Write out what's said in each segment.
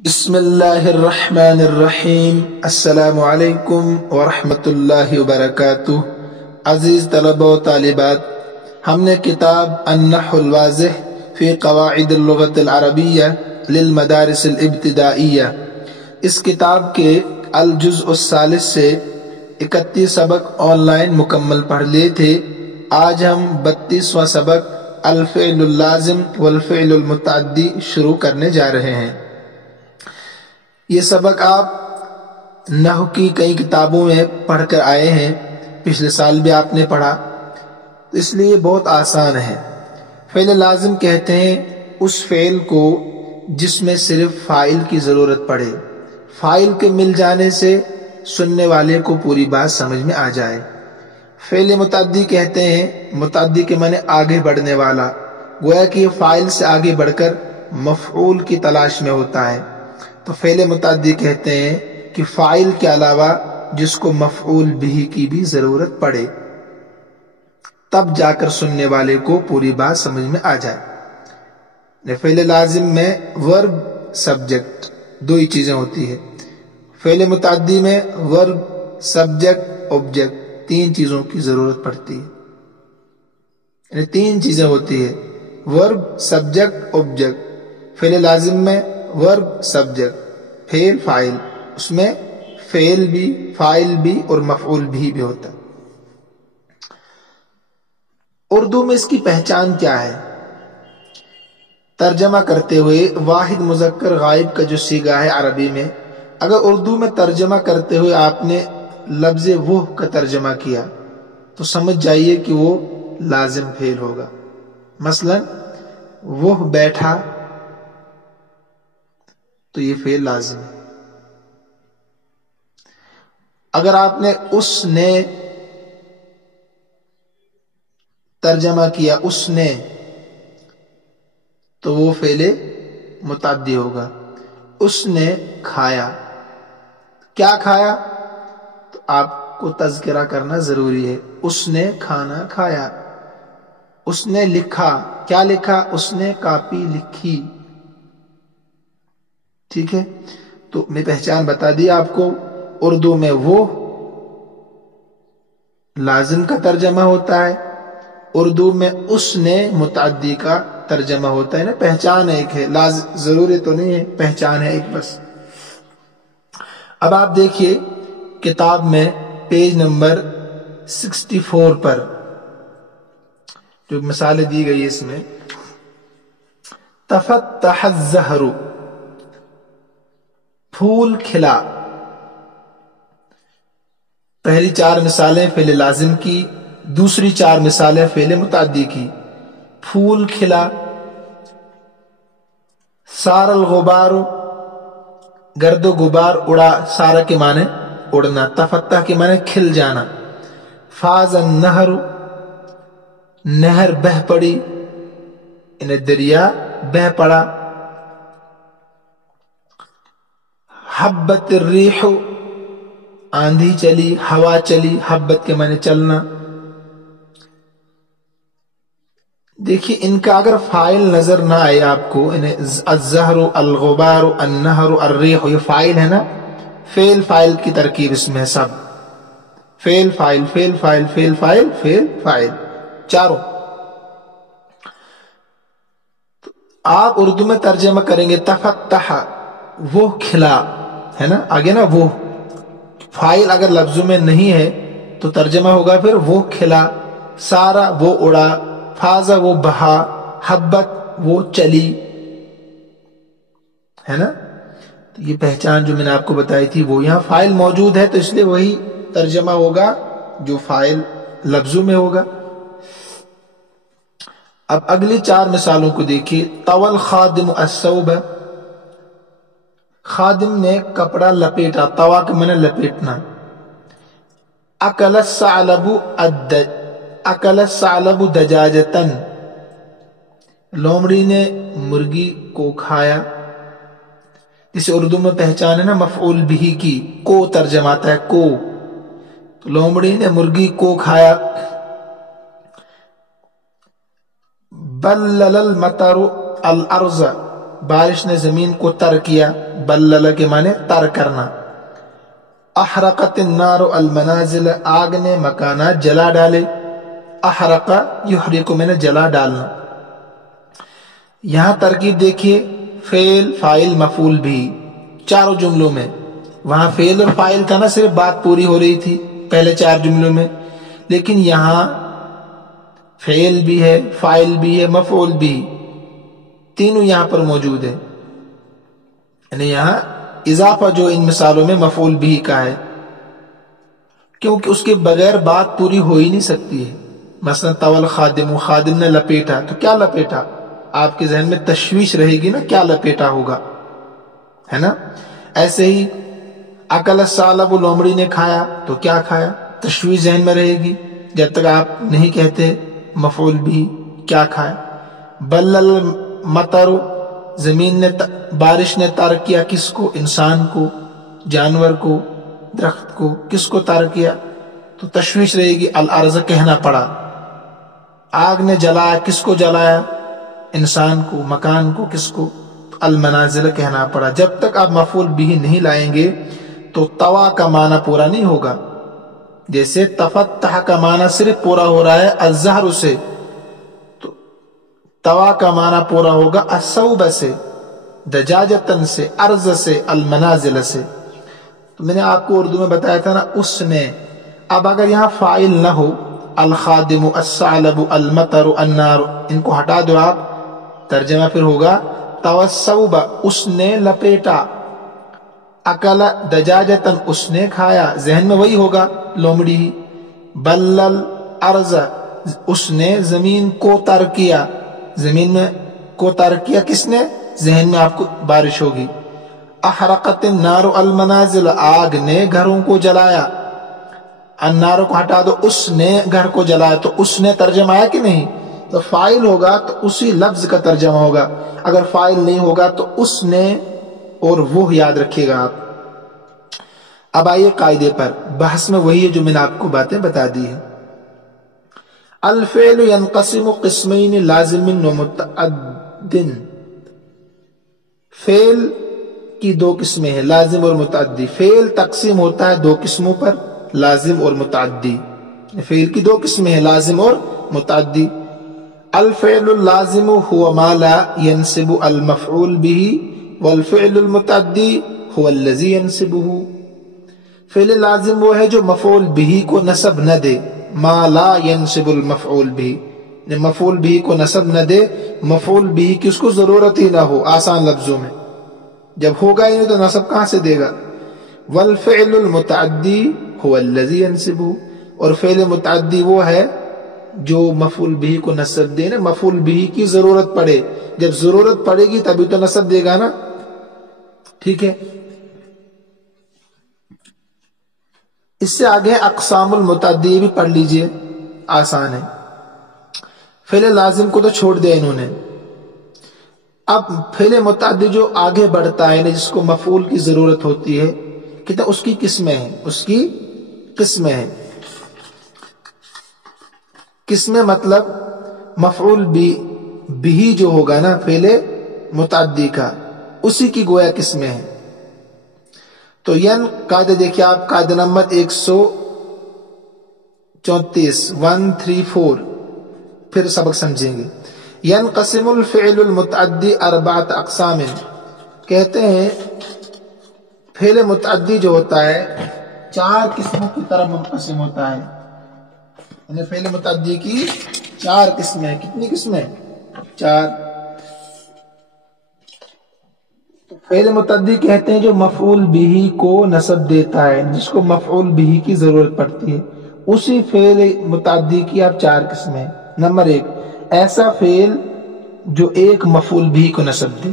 بسم اللہ الرحمن الرحیم۔ السلام علیکم ورحمۃ اللہ وبرکاتہ۔ عزیز طلبہ و طالبات، ہم نے کتاب النحو الواضح فی قواعد اللغۃ العربیہ للمدارس الابتدائیہ، اس کتاب کے الجزء الثالث سے 31 سبق آن لائن مکمل پڑھ لیے تھے۔ آج ہم 32واں سبق الفعل اللازم والفعل المتعدی شروع کرنے جا رہے ہیں۔ یہ سبق آپ نحو کی کئی کتابوں میں پڑھ کر آئے ہیں، پچھلے سال بھی آپ نے پڑھا، اس لیے بہت آسان ہے۔ فعل لازم کہتے ہیں اس فعل کو جس میں صرف فاعل کی ضرورت پڑے، فاعل کے مل جانے سے سننے والے کو پوری بات سمجھ میں آ جائے۔ فعل متعدی کہتے ہیں متعدی کے معنی آگے بڑھنے والا، گویا کہ یہ فاعل سے آگے بڑھ کر مفعول کی تلاش میں ہوتا ہے، تو فعل متعدی کہتے ہیں کہ فاعل کے علاوہ جس کو مفعول بھی کی بھی ضرورت پڑے، تب جا کر سننے والے کو پوری بات سمجھ میں آ جائے۔ فعل لازم میں ورب سبجیکٹ دو ہی چیزیں ہوتی ہے، فعل متعدی میں ورب سبجیکٹ آبجیکٹ تین چیزوں کی ضرورت پڑتی ہے، یعنی تین چیزیں ہوتی ہے، ورب سبجیکٹ آبجیکٹ۔ فعل لازم میں ورب سبجیکٹ، فعل فاعل، اس میں فعل بھی فاعل بھی اور مفعول بھی ہوتا ہے۔ اردو میں اس کی پہچان کیا ہے؟ ترجمہ کرتے ہوئے واحد مذکر غائب کا جو صیغہ ہے عربی میں، اگر اردو میں ترجمہ کرتے ہوئے آپ نے لفظ وہ کا ترجمہ کیا تو سمجھ جائیے کہ وہ لازم فعل ہوگا۔ مثلا وہ بیٹھا تو یہ فعل لازم ہے۔ اگر آپ نے اس نے ترجمہ کیا اس نے تو وہ فعل متعدی ہوگا۔ اس نے کھایا، کیا کھایا تو آپ کو تذکرہ کرنا ضروری ہے، اس نے کھانا کھایا۔ اس نے لکھا، کیا لکھا؟ اس نے کاپی لکھی۔ ٹھیک ہے، تو میں پہچان بتا دی آپ کو۔ اردو میں وہ لازم کا ترجمہ ہوتا ہے، اردو میں اس نے متعدی کا ترجمہ ہوتا ہے نا، پہچان ایک ہے، ضروری تو نہیں ہے، پہچان ہے ایک بس۔ اب آپ دیکھیے کتاب میں پیج نمبر 64 پر جو مثالیں دی گئی اس میں، تفتح الزہر، پھول کھلا۔ پہلی چار مثالیں فعل لازم کی، دوسری چار مثالیں فعل متعدی کی۔ پھول کھلا، سار الغبار، گرد و غبار اڑا، سارا کے معنی اڑنا، تفتح کے معنی کھل جانا۔ فاز النہر، نہر بہہ پڑی، یعنی دریا بہہ پڑا۔ حبت الریح، آندھی چلی، ہوا چلی، حبت کے معنی چلنا۔ دیکھیے ان کا اگر فاعل نظر نہ آئے آپ کو، یعنی الزہر، الغبار، النہر، الریح، یہ فاعل ہے نا، فعل فاعل کی ترکیب اس میں سب، فعل فاعل فعل فاعل فعل فاعل فعل فاعل چاروں۔ آپ اردو میں ترجمہ کریں گے تفتح، وہ کھلا، ہے نا، آگے نا وہ فاعل اگر لفظوں میں نہیں ہے تو ترجمہ ہوگا پھر وہ کھلا، سارا وہ اڑا، فازا وہ بہا، حبت وہ چلی، ہے نا۔ تو یہ پہچان جو میں نے آپ کو بتائی تھی، وہ یہاں فاعل موجود ہے تو اس لیے وہی ترجمہ ہوگا جو فاعل لفظوں میں ہوگا۔ اب اگلی چار مثالوں کو دیکھیے۔ طوى الخادم الثوب، خادم نے کپڑا لپیٹا، طوا کے معنی لپیٹنا۔ اکل الثعلب دجاجتن، لومڑی نے مرغی کو کھایا۔ جسے اردو میں پہچان ہے نا مفعول بھی کی، کو ترجمہ آتا ہے کو، تو لومڑی نے مرغی کو کھایا۔ بلل المطر الارض، بارش نے زمین کو تر کیا، بلل کے معنی تر کرنا۔ احرقت النار المنازل، آگ نے مکانات جلا ڈالے، احرق یحرق میں نے جلا ڈالنا۔ یہاں ترکیب دیکھیے، فعل فاعل مفعول بھی چاروں جملوں میں۔ وہاں فعل اور فاعل تھا نا، صرف بات پوری ہو رہی تھی پہلے 4 جملوں میں، لیکن یہاں فعل بھی ہے، فاعل بھی ہے، مفعول بھی، تینوں یہاں پر موجود ہے۔ یعنی یہاں اضافہ جو ان مثالوں میں مفعول بھی کا ہے، کیونکہ اس کے بغیر بات پوری ہو ہی نہیں سکتی ہے۔ مثلا طول خادم، خادم نے لپیٹا، تو کیا لپیٹا؟ آپ کے ذہن میں تشویش رہے گی نا، کیا لپیٹا ہوگا، ہے نا؟ ایسے ہی اکل الثعلب، لومڑی نے کھایا، تو کیا کھایا؟ تشویش ذہن میں رہے گی جب تک آپ نہیں کہتے مفعول بھی کیا کھایا۔ بلل المطر، زمین نے بارش نے تر کیا، کس کو؟ انسان کو، جانور کو، درخت کو، کس کو تر کیا؟ تو تشویش رہے گی، الارض کہنا پڑا۔ آگ نے جلایا، کس کو جلایا؟ انسان کو، مکان کو، کس کو؟ المنازل کہنا پڑا۔ جب تک آپ مفعول بھی نہیں لائیں گے تو توا کا معنی پورا نہیں ہوگا۔ جیسے تفتح کا معنی صرف پورا ہو رہا ہے الزہر سے، تو توا کا معنی پورا ہوگا الصوب سے، دجاجتن سے، ارض سے، المنازل سے۔ تو میں نے آپ کو اردو میں بتایا تھا نا، اس نے۔ اب اگر یہاں فاعل نہ ہو، الخادم، الثعلب، المطر، النار، ان کو ہٹا دو آپ، ترجمہ پھر ہوگا توسوب، اس نے لپیٹا، اکل دجاجتن، اس نے کھایا، ذہن میں وہی ہوگا لومڑی ہی۔ بلل ارض، اس نے زمین کو تر کیا، زمین میں کو تر کیا کس نے؟ ذہن میں آپ کو بارش ہوگی۔ احرقت النار المنازل، آگ نے گھروں کو جلایا، النار کو ہٹا دو، اس نے گھر کو جلایا، تو اس نے ترجمہ آیا کہ نہیں؟ تو فاعل ہوگا تو اسی لفظ کا ترجمہ ہوگا، اگر فاعل نہیں ہوگا تو اس نے اور وہ یاد رکھیے گا آپ۔ اب آئیے قاعدے پر، بحث میں وہی ہے جو میں نے آپ کو باتیں بتا دی ہیں۔ الفعل ينقسم قسمین لازم و متعد، فعل کی 2 قسمیں ہیں، لازم اور متعدی۔ فعل تقسیم ہوتا ہے 2 قسموں پر، لازم اور متعدی۔ فعل کی 2 قسمیں ہیں، لازم اور متعدی۔ الفعل اللازم هو ما لا ينسب المفعول به، والفعل المتعدی هو الذي ينسبه۔ فعل لازم وہ ہے جو مفعول به کو نسب نہ دے، ما لا ينسب المفعول به، مفعول به کو نسب نہ دے، مفعول به کی اس کو ضرورت ہی نہ ہو، آسان لفظوں میں، جب ہوگا ہی نہیں تو نسب کہاں سے دے گا۔ والفعل المتعدی هو الذي ينسبه، اور فعل متعدی وہ ہے جو مفعول به کو نسب دے نا، مفعول به کی ضرورت پڑے، جب ضرورت پڑے گی تبھی تو نسب دے گا نا، ٹھیک ہے۔ اس سے آگے اقسام المتعدی بھی پڑھ لیجئے، آسان ہے۔ فعل لازم کو تو چھوڑ دیا انہوں نے، اب فعل متعدی جو آگے بڑھتا ہے جس کو مفعول کی ضرورت ہوتی ہے، کہتے ہیں اس کی قسمیں ہیں، اس کی قسمیں ہیں۔ قسمیں مطلب مفعول بھی جو ہوگا نا فعل متعدی کا، اسی کی گویا قسمیں ہیں۔ تو قاعدہ دیکھیں آپ، قاعدہ نمبر 134 134، پھر سبق سمجھیں گے۔ ينقسم الفعل المتعدی 4 اقسام، کہتے ہیں فعل متعدی جو ہوتا ہے 4 قسموں کی طرف منقسم ہوتا ہے، یعنی فعل متعدی کی 4 قسمیں۔ کتنی قسمیں؟ 4۔ فعل متعدی کہتے ہیں جو مفعول بھی کو نسب دیتا ہے، جس کو مفعول بھی کی ضرورت پڑتی ہے، اسی فعل متعدی کی آپ 4 قسمیں۔ نمبر 1، ایسا فعل جو ایک مفعول بھی کو نسب دے،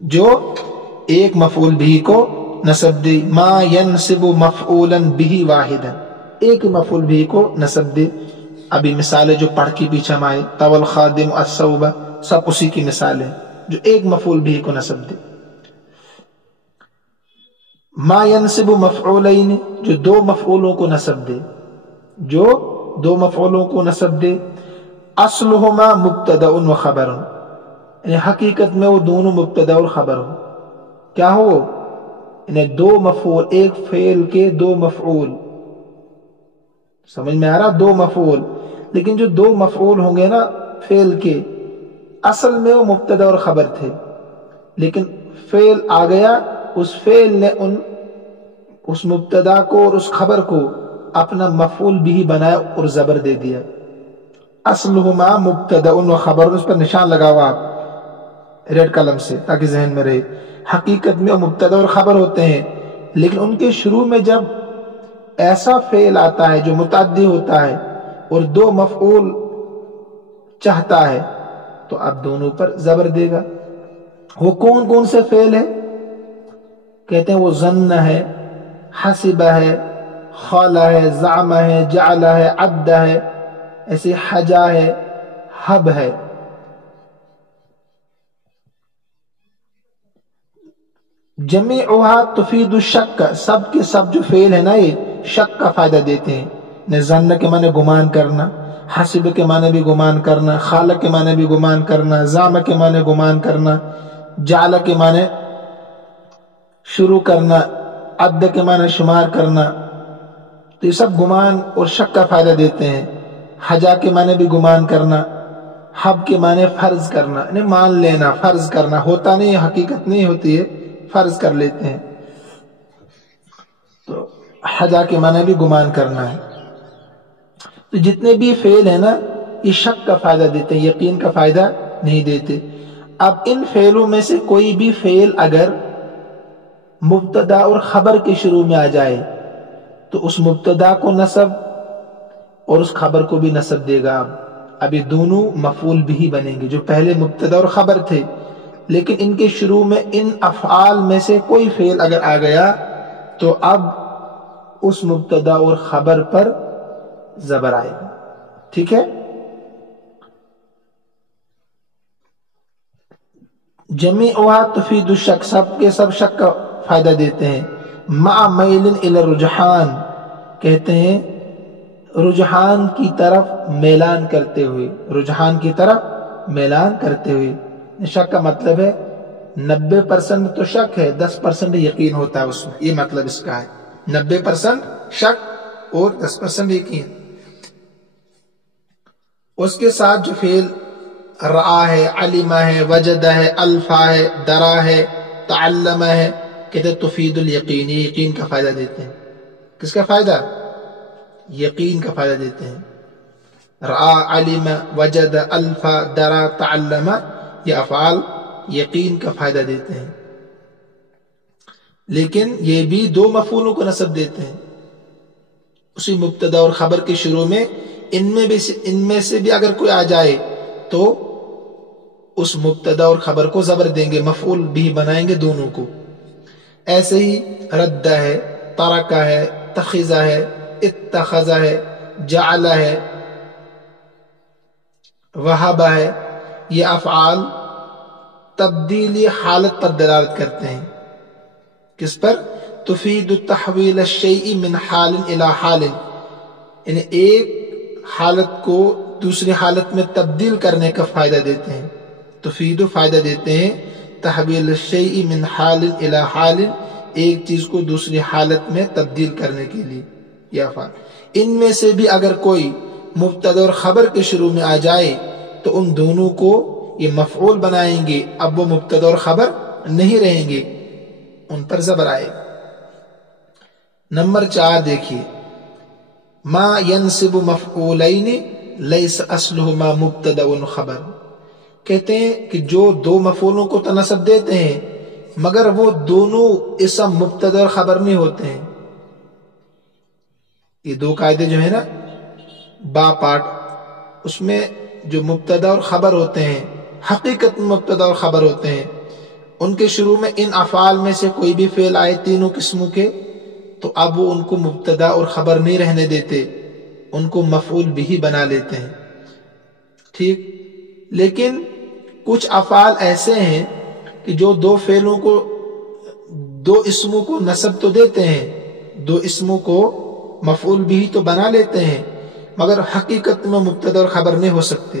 جو ایک مفعول بھی کو نسب دے۔ ما ينسب مفعولا به واحدا، ایک مفعول بھی کو نسب دے۔ ابھی مثالیں جو پڑھ کے پیچھے ہم آئے، طول خادم، الصوبہ، سب اسی کی مثالیں جو ایک مفعول بھی کو نسب دے۔ ما ينسب مفعولین، جو 2 مفعولوں کو نسب دے، جو 2 مفعولوں کو نسب دے۔ اصلهما مبتدأ و خبر، یعنی حقیقت میں وہ دونوں مبتدا اور خبر ہو. کیا ہو؟ یعنی دو مفعول، ایک فعل کے دو مفعول. سمجھ میں آ رہا؟ دو مفعول، لیکن جو دو مفعول ہوں گے نا فعل کے، اصل میں وہ مبتدا اور خبر تھے، لیکن فعل آ گیا، اس فعل نے اس مبتدا کو اور اس خبر کو اپنا مفعول بھی بنایا اور زبر دے دیا. اصلہما مبتدا و خبر، اس پر نشان لگاؤ آپ ریڈ قلم سے تاکہ ذہن میں رہے. حقیقت میں وہ مبتدا اور خبر ہوتے ہیں، لیکن ان کے شروع میں جب ایسا فعل آتا ہے جو متعدی ہوتا ہے اور دو مفعول چاہتا ہے تو اب دونوں پر زبر دے گا. وہ کون کون سے فعل ہیں؟ کہتے ہیں وہ ظن ہے، حسب ہے، خال ہے، زعم ہے، جعل ہے، عد ہے، ایسے حجا ہے، حب ہے. جمیعها تفید الشک، سب کے سب جو فعل ہے نا یہ شک کا فائدہ دیتے ہیں. ظن کے معنی گمان کرنا، حسب کے معنی بھی گمان کرنا، خالق کے معنی بھی گمان کرنا، زعم کے معنی گمان کرنا، جعل کے معنی شروع کرنا، عد کے معنی شمار کرنا. تو یہ سب گمان اور شک کا فائدہ دیتے ہیں. حجا کے معنی بھی گمان کرنا، حب کے معنی فرض کرنا، یعنی مان لینا، فرض کرنا، ہوتا نہیں حقیقت نہیں ہوتی ہے، فرض کر لیتے ہیں. تو حجا کے معنی بھی گمان کرنا ہے. تو جتنے بھی فعل ہیں نا یہ شک کا فائدہ دیتے ہیں، یقین کا فائدہ نہیں دیتے. اب ان فعلوں میں سے کوئی بھی فعل اگر مبتدا اور خبر کے شروع میں آ جائے تو اس مبتدا کو نصب اور اس خبر کو بھی نصب دے گا. اب یہ دونوں مفعول بھی بنیں گے جو پہلے مبتدا اور خبر تھے، لیکن ان کے شروع میں ان افعال میں سے کوئی فعل اگر آ گیا تو اب اس مبتدا اور خبر پر زبر آئے گا. ٹھیک ہے؟ جمیعها تفید الشک، سب کے سب شک کا فائدہ دیتے ہیں. مع میل الی الرجحان، کہتے ہیں رجحان کی طرف میلان کرتے ہوئے، رجحان کی طرف میلان کرتے ہوئے. شک کا مطلب ہے 90% تو شک ہے، 10% یقین ہوتا ہے اس میں، یہ مطلب اس کا ہے. 90% شک اور 10% یقین. اس کے ساتھ جو فعل رآ ہے، علم ہے، وجد ہے، الفا ہے، درا ہے، تعلم ہے، کہتے ہیں تفید الیقین، یہ یقین کا فائدہ دیتے ہیں. کس کا فائدہ؟ یقین کا فائدہ دیتے ہیں. رآ، علم، وجد، الفا، درا، تعلم، یہ افعال یقین کا فائدہ دیتے ہیں. لیکن یہ بھی دو مفعولوں کو نصب دیتے ہیں. اسی مبتدا اور خبر کے شروع میں ان میں سے بھی اگر کوئی آ جائے تو اس مبتدا اور خبر کو زبر دیں گے، مفعول بھی بنائیں گے دونوں کو. ایسے ہی رد ہے، ترک ہے، تخذ ہے، اتخذ ہے، جعل ہے، وہب ہے، یہ افعال تبدیلی حالت پر دلالت کرتے ہیں. کس پر؟ تفید تحویل الشیء من حال الی حال، یعنی ایک حالت کو دوسری حالت میں تبدیل کرنے کا فائدہ دیتے ہیں. تفید فائدہ دیتے ہیں تحویل الشیء من حال الی حال، ایک چیز کو دوسری حالت میں تبدیل کرنے کے لیے یہ افعال. ان میں سے بھی اگر کوئی مبتدا اور خبر کے شروع میں آ جائے تو ان دونوں کو یہ مفعول بنائیں گے. اب وہ مبتدا اور خبر نہیں رہیں گے، ان پر زبر آئے گا. نمبر 4 دیکھیے، ما ینصب مفعولین لیس اصلہما مبتدا و خبر. کہتے ہیں کہ جو دو مفعولوں کو تنصب دیتے ہیں مگر وہ دونوں اسم مبتدا اور خبر نہیں ہوتے ہیں. یہ دو قاعدے جو ہیں نا با پارٹ، اس میں جو مبتدا اور خبر ہوتے ہیں، حقیقت مبتدا اور خبر ہوتے ہیں، ان کے شروع میں ان افعال میں سے کوئی بھی فعل آئے تینوں قسموں کے تو اب وہ ان کو مبتدا اور خبر نہیں رہنے دیتے، ان کو مفعول بھی بنا لیتے ہیں. ٹھیک؟ لیکن کچھ افعال ایسے ہیں کہ جو دو فعلوں کو، دو اسموں کو نصب تو دیتے ہیں، دو اسموں کو مفعول بھی تو بنا لیتے ہیں، مگر حقیقت میں مبتدا اور خبر نہیں ہو سکتے.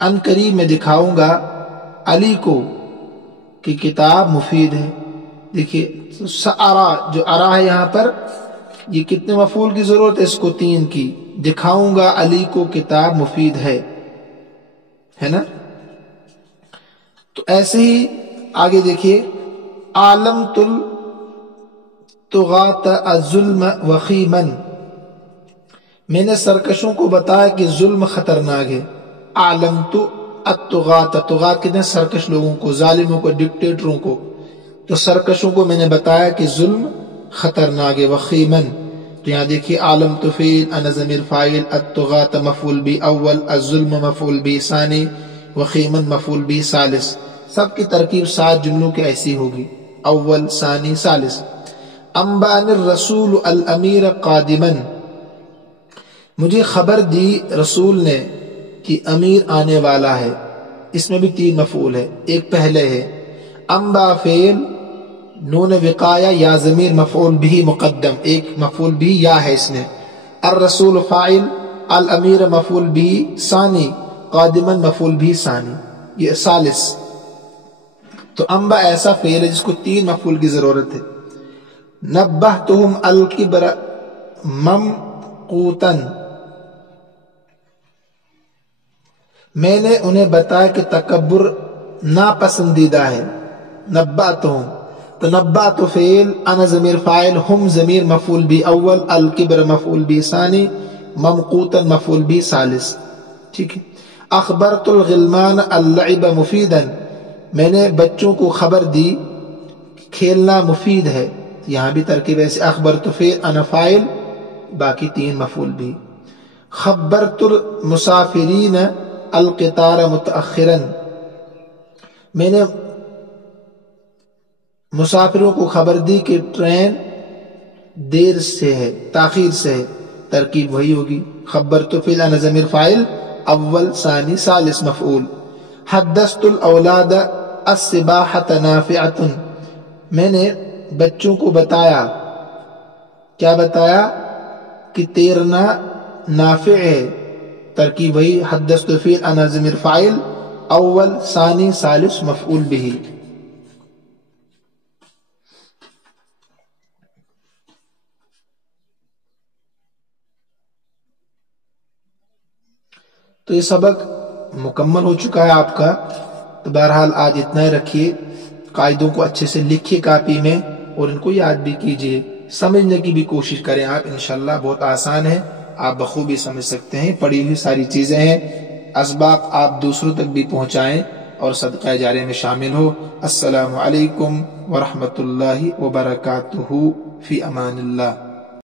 ان قریب میں دکھاؤں گا علی کو کہ کتاب مفید ہے. دیکھیے سارا جو ارا ہے یہاں پر یہ کتنے مفعول کی ضرورت ہے؟ اس کو 3 کی. دکھاؤں گا علی کو کتاب مفید ہے نا. تو ایسے ہی آگے دیکھیے عالمت الطغاة الظلم وخیما، میں نے سرکشوں کو بتایا کہ ظلم خطرناک ہے. عالمت الطغاة، طغاة کہتے ہیں سرکش لوگوں کو، ظالموں کو، ڈکٹیٹروں کو. تو سرکشوں کو میں نے بتایا کہ ظلم خطرناک ہے. وخیما، تو یہاں دیکھیے عالمت فعل، انا ضمیر فاعل، الطغاة مفعول بھی اول، الظلم مفعول بھی ثانی، وخیما مفعول بھی ثالث. سب کی ترکیب 7 جملوں کی ایسی ہوگی، اول ثانی ثالث. انبأنی الرسول الامیر قادما، مجھے خبر دی رسول نے کہ امیر آنے والا ہے. اس میں بھی 3 مفعول ہے، ایک پہلے ہے. انبا فعل، نون وقایا یا ضمیر مفعول بھی مقدم، ایک مفعول بھی یا ہے اس میں. الرسول فاعل، الامیر مفعول بھی ثانی، قادما مفعول بھی ثانی، یہ ثالث. تو انبا ایسا فعل ہے جس کو 3 مفعول کی ضرورت ہے. نبہتہم الکبر ممقوتا، میں نے انہیں بتایا کہ تکبر ناپسندیدہ ہے. نبأتہم، تو نبأت فعل، انا ضمیر فاعل، ہم ضمیر مفعول بھی اول، الکبر مفعول بھی ثانی، ممقوتا مفعول بھی ثالث. ٹھیک ہے. اخبرت الغلمان اللعب مفیدا، میں نے بچوں کو خبر دی کھیلنا مفید ہے. یہاں بھی ترکیب ایسے، اخبرت فعل، انا فاعل، باقی 3 مفعول بھی. خبرت المسافرین القطار متأخرا، میں نے مسافروں کو خبر دی کہ ٹرین دیر سے ہے، تاخیر سے ہے. ترکیب وہی ہوگی. خبرت فعل، انا ضمیر فاعل، اول ثانی ثالث مفعول. حدثت الاولاد السباحة نافعة، میں نے بچوں کو بتایا، کیا بتایا؟ کہ تیرنا نافع ہے. ترکیب وہی، حدثت فعل، انا ضمیر فاعل، اول ثانی ثالث مفعول به. تو یہ سبق مکمل ہو چکا ہے آپ کا. تو بہرحال آج اتنا ہی رکھیے. قاعدوں کو اچھے سے لکھیے کاپی میں اور ان کو یاد بھی کیجیے. سمجھنے کی بھی کوشش کریں آپ، انشاءاللہ بہت آسان ہے، آپ بخوبی سمجھ سکتے ہیں. پڑھی ہوئی ساری چیزیں ہیں. اسباق آپ دوسروں تک بھی پہنچائیں اور صدقہ جاریہ میں شامل ہو. السلام علیکم ورحمۃ اللہ وبرکاتہ. فی امان اللہ.